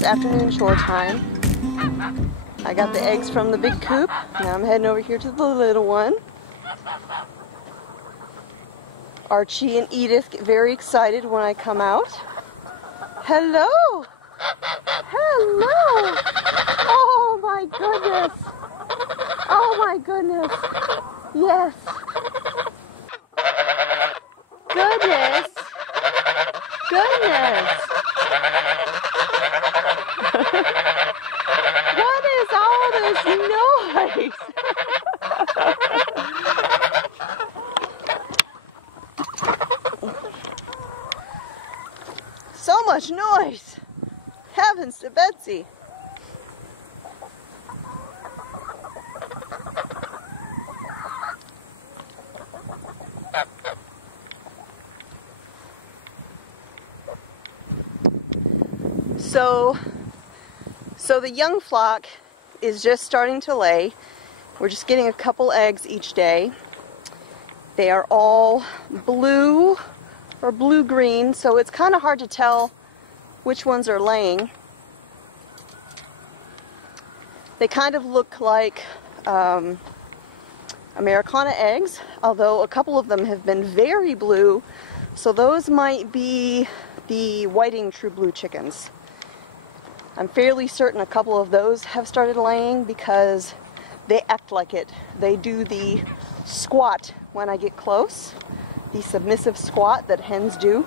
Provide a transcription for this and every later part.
is afternoon chore time. I got the eggs from the big coop. Now I'm heading over here to the little one. Archie and Edith get very excited when I come out. Hello! Hello! Oh my goodness! Oh my goodness! Yes! Goodness! Goodness! What is all this noise? So much noise! Heavens to Betsy! So the young flock is just starting to lay. We're just getting a couple eggs each day. They are all blue or blue-green, so it's kind of hard to tell which ones are laying. They kind of look like Americana eggs, although a couple of them have been very blue, so those might be the whiting true blue chickens. I'm fairly certain a couple of those have started laying because they act like it. They do the squat when I get close, the submissive squat that hens do.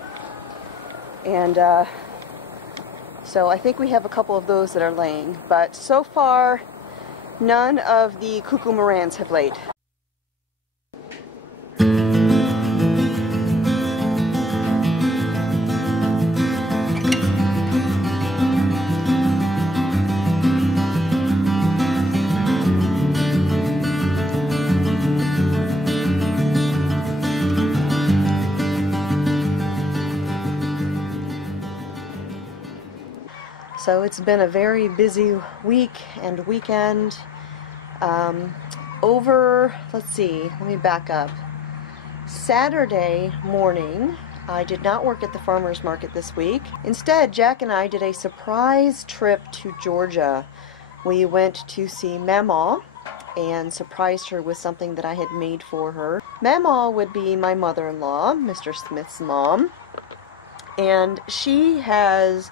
And so I think we have a couple of those that are laying, but so far none of the cuckoo morans have laid. So it's been a very busy week and weekend. Let's see, let me back up. Saturday morning, I did not work at the farmer's market this week. Instead, Jack and I did a surprise trip to Georgia. We went to see Mama and surprised her with something that I had made for her. Mama would be my mother-in-law, Mr. Smith's mom, and she goes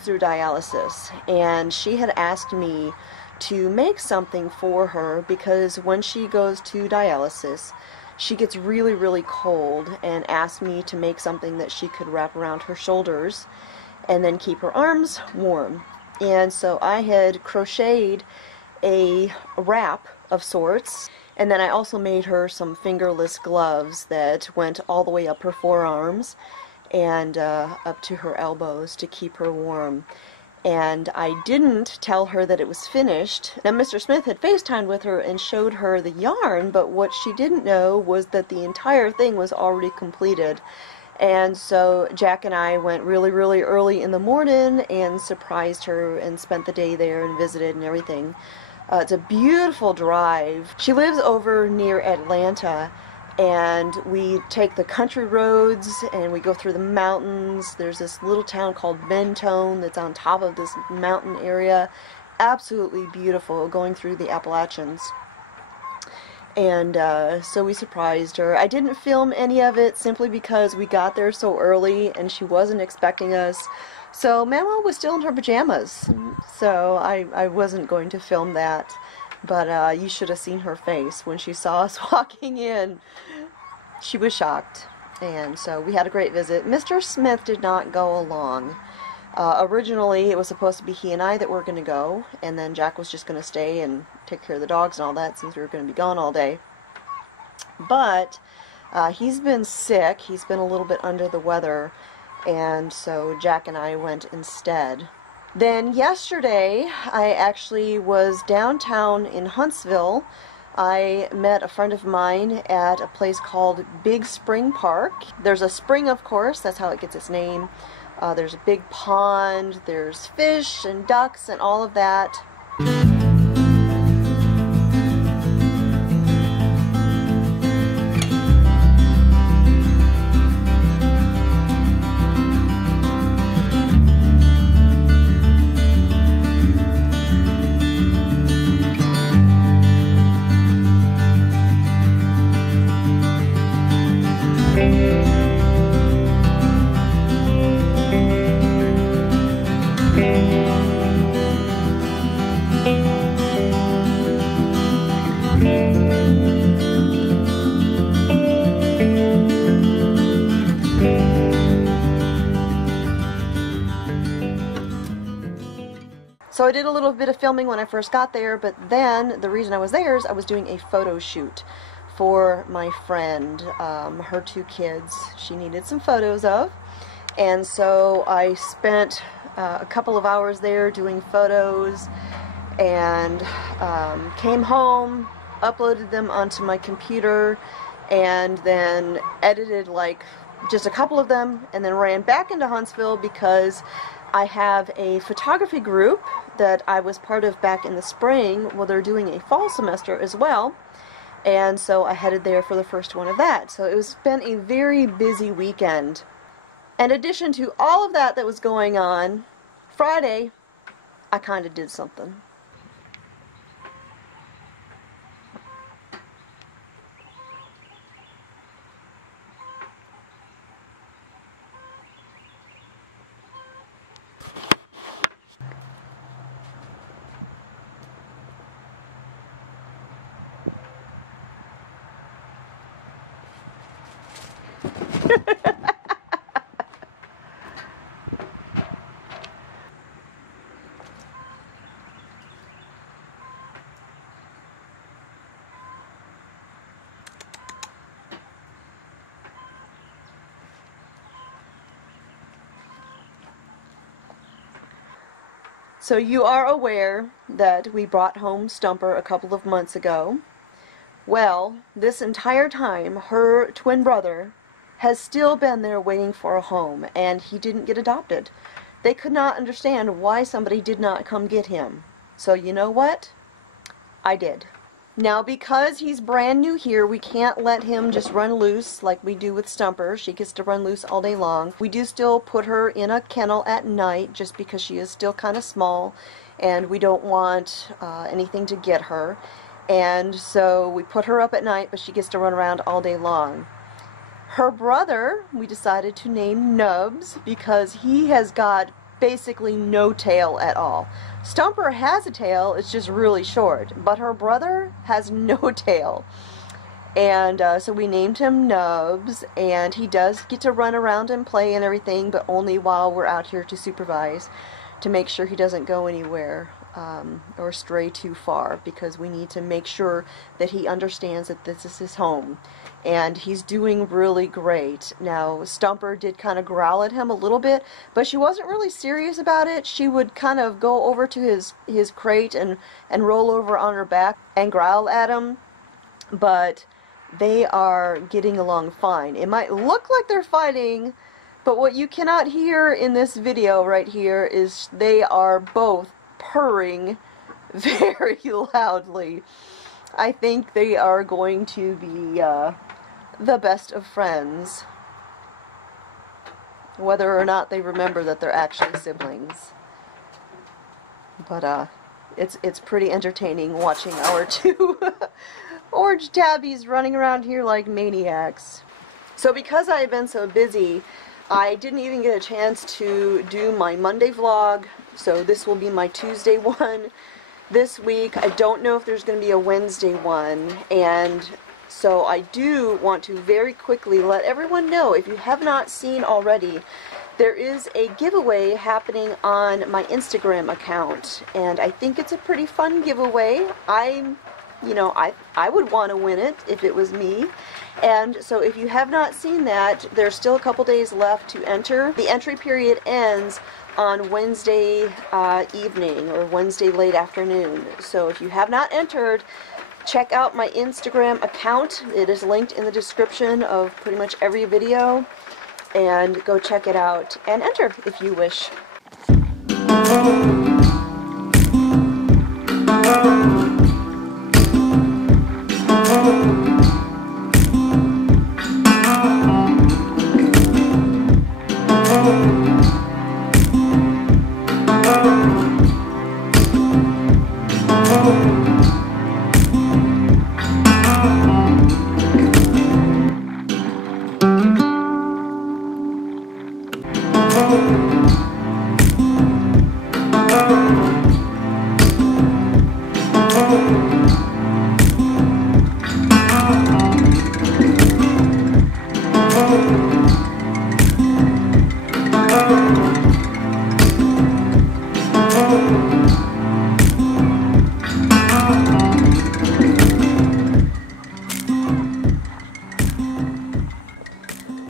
through dialysis, and she had asked me to make something for her because when she goes to dialysis, she gets really, really cold, and asked me to make something that she could wrap around her shoulders and then keep her arms warm. And so I had crocheted a wrap of sorts, and then I also made her some fingerless gloves that went all the way up her forearms and up to her elbows to keep her warm. And I didn't tell her that it was finished. Now Mr. Smith had FaceTimed with her and showed her the yarn, but what she didn't know was that the entire thing was already completed. And so Jack and I went really, really early in the morning and surprised her and spent the day there and visited and everything. It's a beautiful drive. She lives over near Atlanta, and we take the country roads and we go through the mountains. There's this little town called Mentone that's on top of this mountain area. Absolutely beautiful, going through the Appalachians. And so we surprised her. I didn't film any of it simply because we got there so early and she wasn't expecting us. So Mama was still in her pajamas, so I wasn't going to film that. But you should have seen her face when she saw us walking in. She was shocked. And so we had a great visit. Mr. Smith did not go along. Originally, it was supposed to be he and I that were going to go, and then Jack was just going to stay and take care of the dogs and all that since we were going to be gone all day. But he's been sick. He's been a little bit under the weather, and so Jack and I went instead. Then yesterday, I actually was downtown in Huntsville. I met a friend of mine at a place called Big Spring Park. There's a spring, of course, that's how it gets its name. There's a big pond, there's fish and ducks and all of that. So I did a little bit of filming when I first got there, but then the reason I was there is I was doing a photo shoot for my friend, her 2 kids. She needed some photos of, and so I spent a couple of hours there doing photos, and came home, uploaded them onto my computer, and then edited like just a couple of them, and then ran back into Huntsville because I have a photography group that I was part of back in the spring. Well, they're doing a fall semester as well, and so I headed there for the first one of that. So it was been a very busy weekend. In addition to all of that was going on, Friday I kind of did something. So you are aware that we brought home Stumper a couple of months ago. Well, this entire time, her twin brother has still been there waiting for a home, and he didn't get adopted. They could not understand why somebody did not come get him. So you know what? I did. Now, because he's brand new here, we can't let him just run loose like we do with Stumper. She gets to run loose all day long. We do still put her in a kennel at night just because she is still kind of small and we don't want anything to get her. And so we put her up at night, but she gets to run around all day long. Her brother, we decided to name Nubs because he has got basically no tail at all. Stumper has a tail, it's just really short, but her brother has no tail. And so we named him Nubs, and he does get to run around and play and everything, but only while we're out here to supervise, to make sure he doesn't go anywhere or stray too far, because we need to make sure that he understands that this is his home. And he's doing really great. Now, Stumper did kind of growl at him a little bit, but she wasn't really serious about it. She would kind of go over to his crate and roll over on her back and growl at him, but they are getting along fine. It might look like they're fighting, but what you cannot hear in this video right here is they are both purring very loudly. I think they are going to be the best of friends, whether or not they remember that they're actually siblings. But it's pretty entertaining watching our 2 orange tabbies running around here like maniacs. So because I have been so busy, I didn't even get a chance to do my Monday vlog, so this will be my Tuesday one this week. I don't know if there's going to be a Wednesday one, and so I do want to very quickly let everyone know, if you have not seen already, there is a giveaway happening on my Instagram account, and I think it's a pretty fun giveaway. I would want to win it if it was me. And so if you have not seen that, there's still a couple days left to enter. The entry period ends on Wednesday evening or Wednesday late afternoon. So if you have not entered, check out my Instagram account. It is linked in the description of pretty much every video, and go check it out and enter if you wish.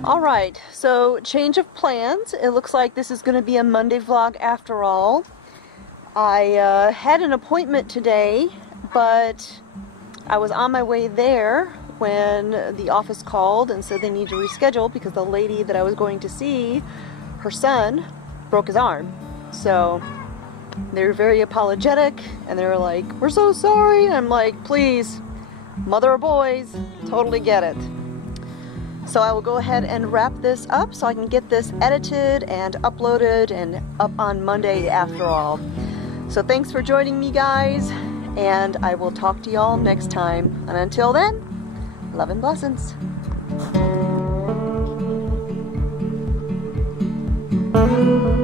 Alright, so change of plans. It looks like this is going to be a Monday vlog after all. I had an appointment today, but I was on my way there when the office called and said they need to reschedule because the lady that I was going to see, her son, broke his arm. So they were very apologetic and they were like, "We're so sorry." And I'm like, "Please, mother of boys, totally get it." So I will go ahead and wrap this up so I can get this edited and uploaded and up on Monday after all. So thanks for joining me, guys, and I will talk to y'all next time. And until then, love and blessings. Thank you.